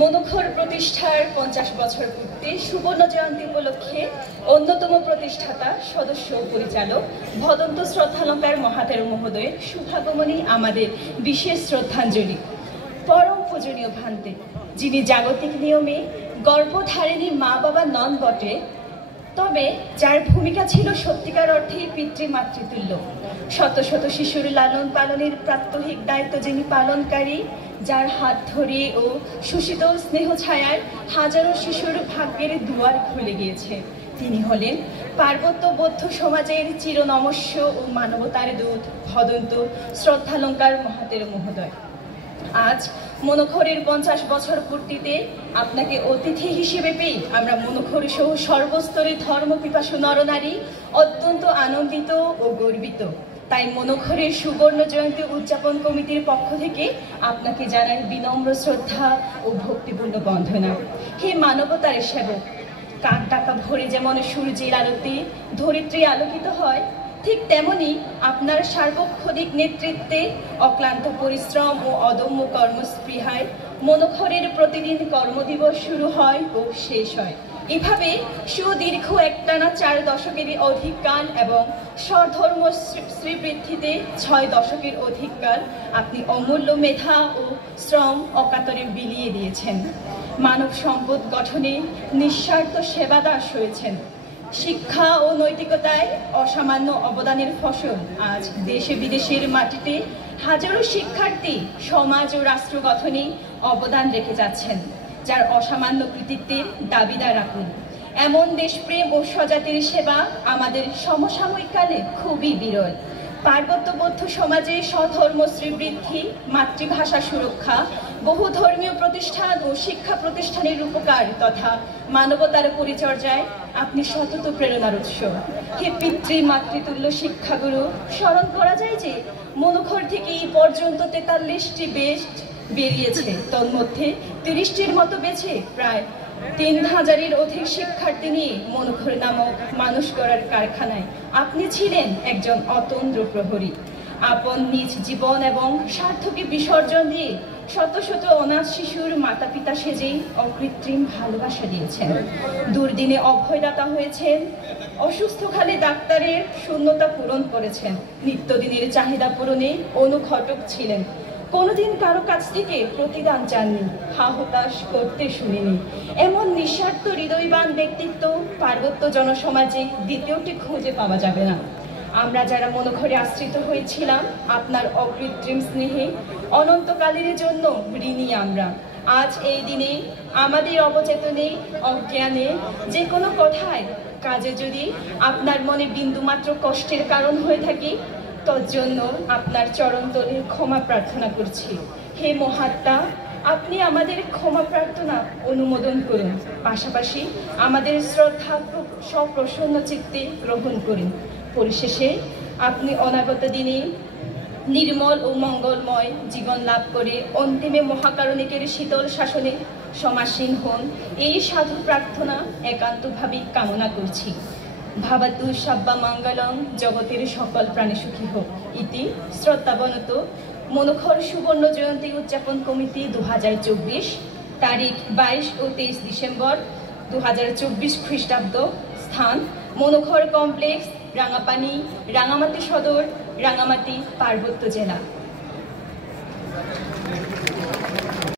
মনোখর প্রতিষ্ঠার 50 বছর পূর্তি সুবর্ণ জয়ন্তী উপলক্ষে অন্যতম প্রতিষ্ঠাতা সদস্য পরিচালক ভদন্ত শ্রদ্ধালঙ্কার মহাতের মহোদয়ের শুভাগমনী আমাদের বিশেষ শ্রদ্ধাঞ্জলি। পরম পূজনীয় ভান্তে, যিনি জাগতিক নিয়মে গর্ভধারিণী মা বাবা নন বটে, তবে যার ভূমিকা ছিল সত্যিকার অর্থেই পিতৃমাতৃতুল্য। শত শত শিশুর লালন পালনের প্রাত্যহিক দায়িত্ব যিনি পালনকারী, যার হাত ধরে ও সুশীতল স্নেহ ছায়ায় হাজারো শিশুর ভাগ্যের দুয়ার খুলে গিয়েছে, তিনি হলেন পার্বত্য বৌদ্ধ সমাজের চিরনমস্য ও মানবতার দূত ভদন্ত শ্রদ্ধালঙ্কার মহাতের মহোদয়। আজ মনোখরের 50 বছর পূর্তিতে আপনাকে অতিথি হিসেবে পেয়ে আমরা মনোখর সহ সর্বস্তরের ধর্মপিপাসু নরনারী অত্যন্ত আনন্দিত ও গর্বিত। তাই মনোখরের সুবর্ণ জয়ন্তী উদযাপন কমিটির পক্ষ থেকে আপনাকে জানাই বিনম্র শ্রদ্ধা ও ভক্তিপূর্ণ বন্দনা। হে মানবতার সেবক, কাক ডাকা ভোরে যেমন সূর্যের আলোতে ধরিত্রী আলোকিত হয়, ঠিক তেমনি আপনার সার্বক্ষণিক নেতৃত্বে অক্লান্ত পরিশ্রম ও অদম্য কর্মস্পৃহায় মনোখরের প্রতিদিন কর্মদিবস শুরু হয় ও শেষ হয়। এভাবে সুদীর্ঘ একটানা 4 দশকেরই অধিক কাল এবং স্বধর্ম শ্রীবৃদ্ধিতে 6 দশকের অধিক কাল আপনি অমূল্য মেধা ও শ্রম অকাতরে বিলিয়ে দিয়েছেন। মানব সম্পদ গঠনে নিঃস্বার্থ সেবাদাস হয়েছেন। শিক্ষা ও নৈতিকতায় অসামান্য অবদানের ফসল আজ দেশে বিদেশের মাটিতে হাজারো শিক্ষার্থী সমাজ ও রাষ্ট্র গঠনে অবদান রেখে যাচ্ছেন, যার অসামান্য কৃতিত্বের দাবিদার আপনি। এমন দেশপ্রেম ও স্বজাতির সেবা আমাদের সমসাময়িক কালে খুবই বিরল। পার্বত্য বৌদ্ধ সমাজে স্বধর্ম শ্রীবৃদ্ধি, মাতৃভাষা সুরক্ষা, বহু ধর্মীয় প্রতিষ্ঠান ও শিক্ষা প্রতিষ্ঠানের উপকার তথা মানবতার পরিচর্যায় আপনি সতত প্রেরণার উৎস। হে পিতৃ মাতৃতুল্য শিক্ষাগুরু, স্মরণ করা যায় যে মনোখর থেকে এই পর্যন্ত 43টি বেস্ট বেরিয়েছে, তন্মধ্যে 30টির মতো বেছে প্রায় 3000-এর অধিক শিক্ষার্থী নিয়ে মনোখর নামক মানুষ গড়ার কারখানায় আপনি ছিলেন একজন অতন্দ্র প্রহরী। আপন নিজ জীবন এবং স্বার্থকে বিসর্জন দিয়ে শত শত অনাথ শিশুর মাতা পিতা সেজেই অকৃত্রিম ভালোবাসা দিয়েছেন। দুর্দিনে অভয়দাতা হয়েছেন, অসুস্থকালে ডাক্তারের শূন্যতা পূরণ করেছেন, নিত্যদিনের চাহিদা পূরণে অনুঘটক ছিলেন। কোনোদিন কারো কাছ থেকে প্রতিদান চাননি, হা হতাশ করতে শুনিনি। এমন নিঃস্বার্থ হৃদয়বান ব্যক্তিত্ব পার্বত্য জনসমাজে দ্বিতীয়টি খুঁজে পাওয়া যাবে না। আমরা যারা মনোখরে আশ্রিত হয়েছিলাম আপনার অকৃত্রিম স্নেহে অনন্তকালের জন্য ঋণী আমরা। আজ এই দিনে আমাদের অবচেতনে অজ্ঞানে যে কোনো কথায় কাজে যদি আপনার মনে বিন্দুমাত্র কষ্টের কারণ হয়ে থাকি, তজ্জন্য আপনার চরণতলে ক্ষমা প্রার্থনা করছি। হে মহাত্মা, আপনি আমাদের ক্ষমা প্রার্থনা অনুমোদন করুন, পাশাপাশি আমাদের শ্রদ্ধা সপ্রসন্ন চিত্তে গ্রহণ করুন। পরিশেষে আপনি অনাগত দিনে নির্মল ও মঙ্গলময় জীবন লাভ করে অন্তিমে মহাকারণিকের শীতল শাসনে সমাসীন হন, এই সাধু প্রার্থনা একান্তভাবে কামনা করছি। ভাবাতু সাব্বা মঙ্গলং, জগতের সকল প্রাণী সুখী হোক। ইতি শ্রদ্ধাবনত মনোখর সুবর্ণ জয়ন্তী উদযাপন কমিটি 2024, তারিখ 22 ও 23 ডিসেম্বর 2024 খ্রিস্টাব্দ। স্থান মনোখর কমপ্লেক্স, রাঙাপানি, রাঙামাটি সদর, রাঙামাটি, পার্বত্য জেলা।